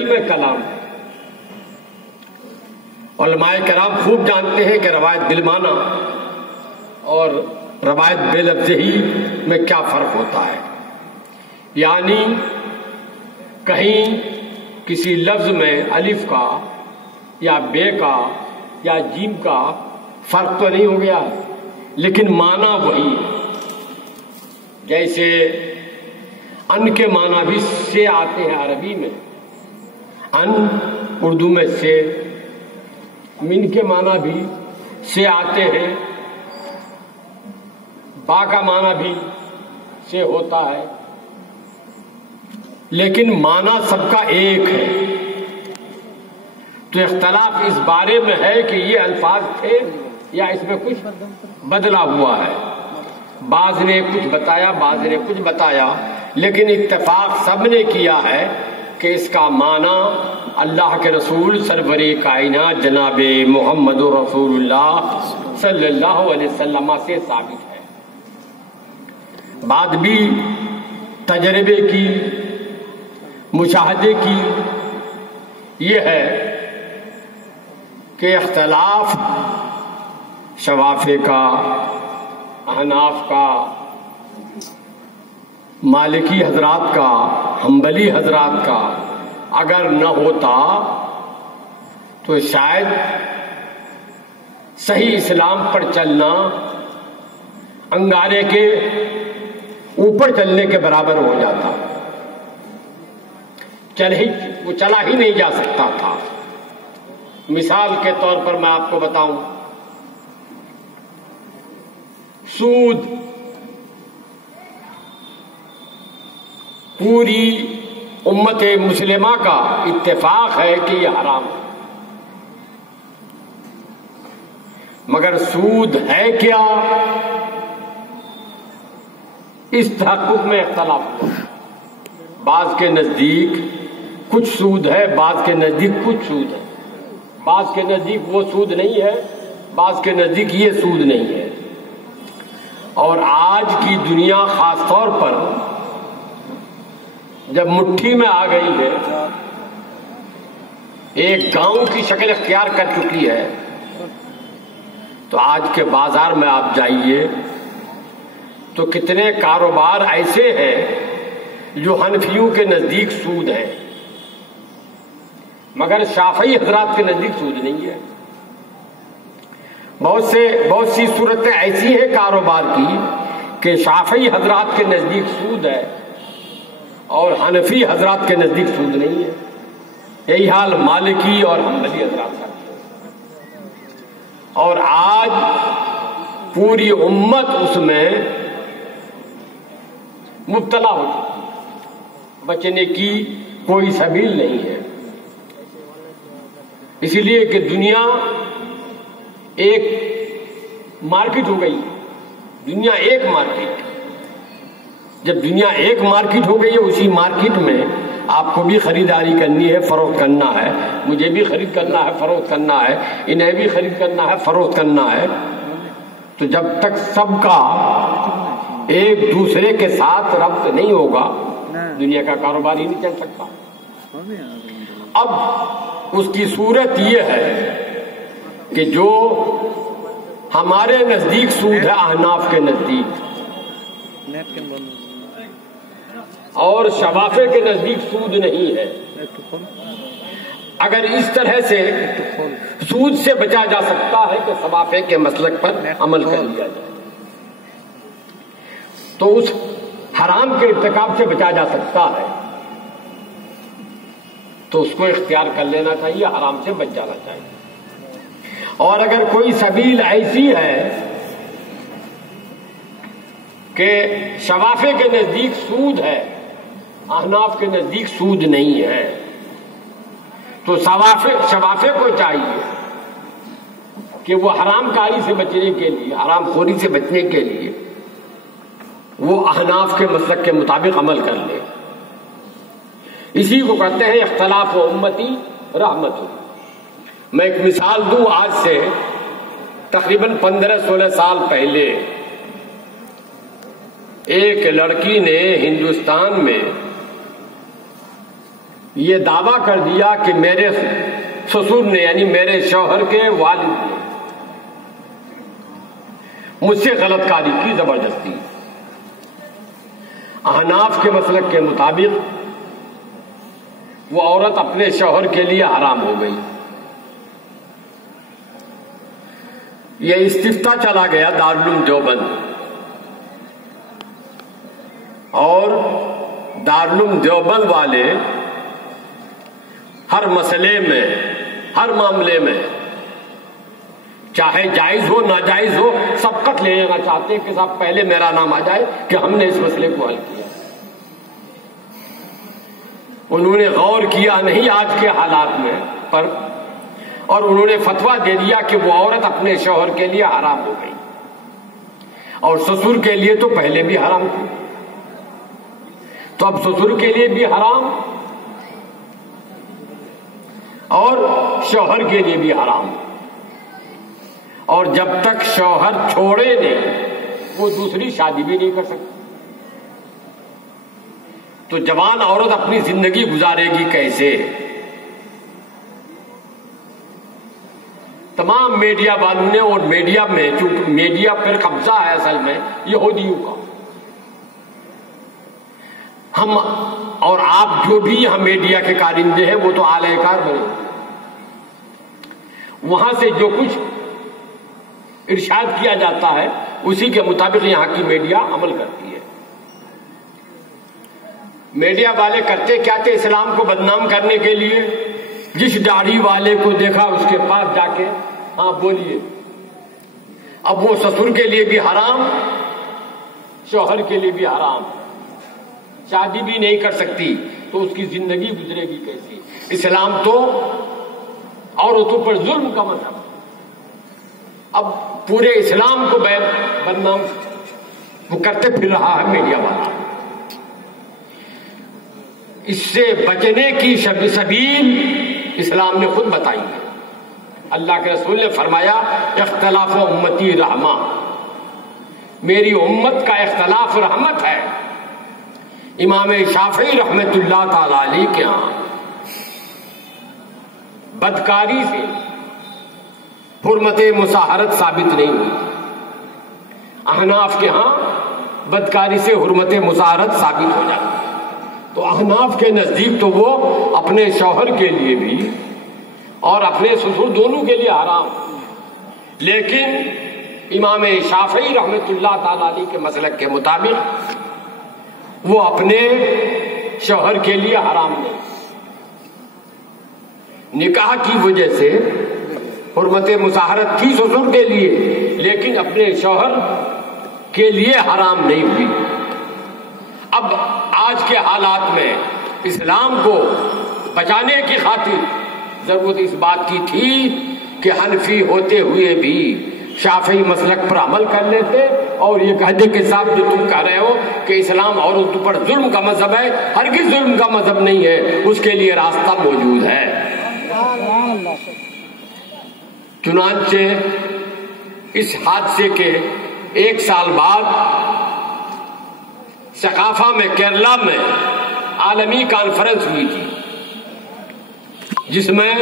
کریم کلام ہے۔ علماء کرام خوب جانتے ہیں کہ روایت بالمعنی اور روایت بے لفظی میں کیا فرق ہوتا ہے، یعنی کہیں کسی لفظ میں الف کا یا بے کا یا جیم کا فرق تو نہیں ہو گیا، لیکن معنی وہی ہے۔ جیسے ان کے معنی بھی سے آتے ہیں عربی میں، ان اردو میں سے، من کے معنی بھی سے آتے ہیں، با کا معنی بھی سے ہوتا ہے، لیکن معنی سب کا ایک ہے۔ تو اختلاف اس بارے میں ہے کہ یہ الفاظ تھے یا اس میں کچھ بدلا ہوا ہے، بعض نے کچھ بتایا بعض نے کچھ بتایا، لیکن اتفاق سب نے کیا ہے کہ اس کا معنی اللہ کے رسول سرور کائنات جناب محمد رسول اللہ صلی اللہ علیہ وسلم سے ثابت ہے۔ بات بھی تجربے کی، مشاہدے کی یہ ہے کہ اختلاف شوافے کا، احناف کا، مالکی حضرات کا، حنبلی حضرات کا اگر نہ ہوتا تو شاید صحیح اسلام پر چلنا انگارے کے اوپر چلنے کے برابر ہو جاتا، وہ چلا ہی نہیں جا سکتا تھا۔ مثال کے طور پر میں آپ کو بتاؤں، سود پوری امت مسلمہ کا اتفاق ہے کہ یہ حرام ہے، مگر سود ہے کیا، اس تحقق میں اختلاف ہوا۔ بعض کے نزدیک کچھ سود ہے، بعض کے نزدیک کچھ سود ہے، بعض کے نزدیک وہ سود نہیں ہے، بعض کے نزدیک یہ سود نہیں ہے۔ اور آج کی دنیا خاص طور پر جب مٹھی میں آ گئی ہے، ایک گاؤں کی شکل اختیار کر چکی ہے، تو آج کے بازار میں آپ جائیے تو کتنے کاروبار ایسے ہیں جو حنفیوں کے نزدیک سود ہیں، مگر شافعی حضرات کے نزدیک سود نہیں ہے۔ بہت سی صورتیں ایسی ہیں کاروبار کی کہ شافعی حضرات کے نزدیک سود ہے اور حنفی حضرات کے نزدیک سود نہیں ہے۔ یہی حال مالکی اور حنبلی حضرات کا ہے، اور آج پوری امت اس میں مبتلا ہو چکی ہے، بچنے کی کوئی سبیل نہیں ہے۔ اسی لیے کہ دنیا ایک مارکیٹ ہو گئی، دنیا ایک مارکیٹ۔ جب دنیا ایک مارکیٹ ہو گئی ہے، اسی مارکیٹ میں آپ کو بھی خریداری کرنی ہے، فروخت کرنا ہے، مجھے بھی خرید کرنا ہے، فروخت کرنا ہے، انہیں بھی خرید کرنا ہے، فروخت کرنا ہے۔ تو جب تک سب کا ایک دوسرے کے ساتھ ربط نہیں ہوگا، دنیا کا کاروبار ہی نہیں چل سکتا۔ اب اس کی صورت یہ ہے کہ جو ہمارے نزدیک سود ہے احناف کے نزدیک، اور شوافے کے نزدیک سود نہیں ہے۔ اگر اس طرح سے سود سے بچا جا سکتا ہے کہ شوافے کے مسلک پر عمل کر لیا جائے، تو اس حرام کے ارتکاب سے بچا جا سکتا ہے، تو اس کو اختیار کر لینا چاہیے، حرام سے بچ جانا چاہیے۔ اور اگر کوئی سبیل ایسی ہے کہ شوافے کے نزدیک سود ہے، احناف کے نزدیک سود نہیں ہے، تو شوافے کو چاہیے کہ وہ حرام کاری سے بچنے کے لیے، حرام خوری سے بچنے کے لیے وہ احناف کے مسلک کے مطابق عمل کر لے۔ اسی کو کہتے ہیں اختلاف و امتی رحمت۔ میں ایک مثال دوں، آج سے تقریباً 15-16 سال پہلے ایک لڑکی نے ہندوستان میں یہ دعویٰ کر دیا کہ میرے سسر نے یعنی میرے شوہر کے والد نے مجھ سے غلط کاری کی زبردستی. احناف کے مسلک کے مطابق وہ عورت اپنے شوہر کے لیے حرام ہو گئی. یہ استفتاء چلا گیا دارالعلوم دیوبند اور دارالعلوم دیوبند والے ہر مسئلے میں ہر معاملے میں چاہے جائز ہو ناجائز ہو سبقت لے لینا چاہتے ہیں کہ صاحب پہلے میرا نام آ جائے کہ ہم نے اس مسئلے کو حل کیا. انہوں نے غور کیا نہیں آج کے حالات میں پر اور انہوں نے فتویٰ دے دیا کہ وہ عورت اپنے شوہر کے لیے حرام ہو گئی اور سسر کے لیے تو پہلے بھی حرام تھی تو اب سسر کے لیے بھی حرام اور شوہر کے لیے بھی حرام. اور جب تک شوہر چھوڑے نہیں وہ دوسری شادی بھی نہیں کر سکتی. تو جوان عورت اپنی زندگی گزارے گی کیسے؟ تمام میڈیا والوں نے اور میڈیا میں چونکہ میڈیا پر قبضہ ہے اصل میں یہودیوں کا، ہم اور آپ جو بھی یہاں میڈیا کے کارندے ہیں وہ تو اعلی کار بنے، وہاں سے جو کچھ ارشاد کیا جاتا ہے اسی کے مطابق یہاں کی میڈیا عمل کرتی ہے. میڈیا والے کرتے کیا تھے اسلام کو بدنام کرنے کے لیے؟ جس داڑھی والے کو دیکھا اس کے پاس جا کے ہاں بولیے. اب وہ سسر کے لیے بھی حرام شوہر کے لیے بھی حرام، شادی بھی نہیں کر سکتی تو اس کی زندگی گزرے گی کیسی؟ اسلام تو عورتوں پر ظلم کا مذہب، اب پورے اسلام کو بدنام وہ کرتے پھر رہا ہے میڈیا والا. اس سے بچنے کی سبیل اسلام نے خود بتائی ہے. اللہ کے رسول نے فرمایا اختلاف امتی رحمہ، میری امت کا اختلاف رحمت ہے. امام شافعی رحمت اللہ تعالی علیہ کے ہاں بدکاری سے حرمت مساہرت ثابت نہیں ہوئی، احناف کے ہاں بدکاری سے حرمت مساہرت ثابت ہو جاتی ہے. تو احناف کے نزدیک تو وہ اپنے شوہر کے لیے بھی اور اپنے سسر دونوں کے لیے حرام، لیکن امام شافعی رحمت اللہ تعالی علیہ کے مسلک کے مطابق وہ اپنے شوہر کے لیے حرام نہیں. نکاح کی وجہ سے حرمت مساہرت تھی سسر کے لیے لیکن اپنے شوہر کے لیے حرام نہیں ہوئی. اب آج کے حالات میں اسلام کو بچانے کی خاطر ضرورت اس بات کی تھی کہ حنفی ہوتے ہوئے بھی شافعی مسلک پر عمل کر لیتے اور یہ کہتے کہ صاحب جو تم کہہ رہے ہو کہ اسلام عورتوں پر ظلم کا مذہب ہے، ہرگز ظلم کا مذہب نہیں ہے، اس کے لیے راستہ موجود ہے. چنانچہ اس حادثے کے ایک سال بعد ثقافہ میں کیرلا میں عالمی کانفرنس ہوئی تھی جس میں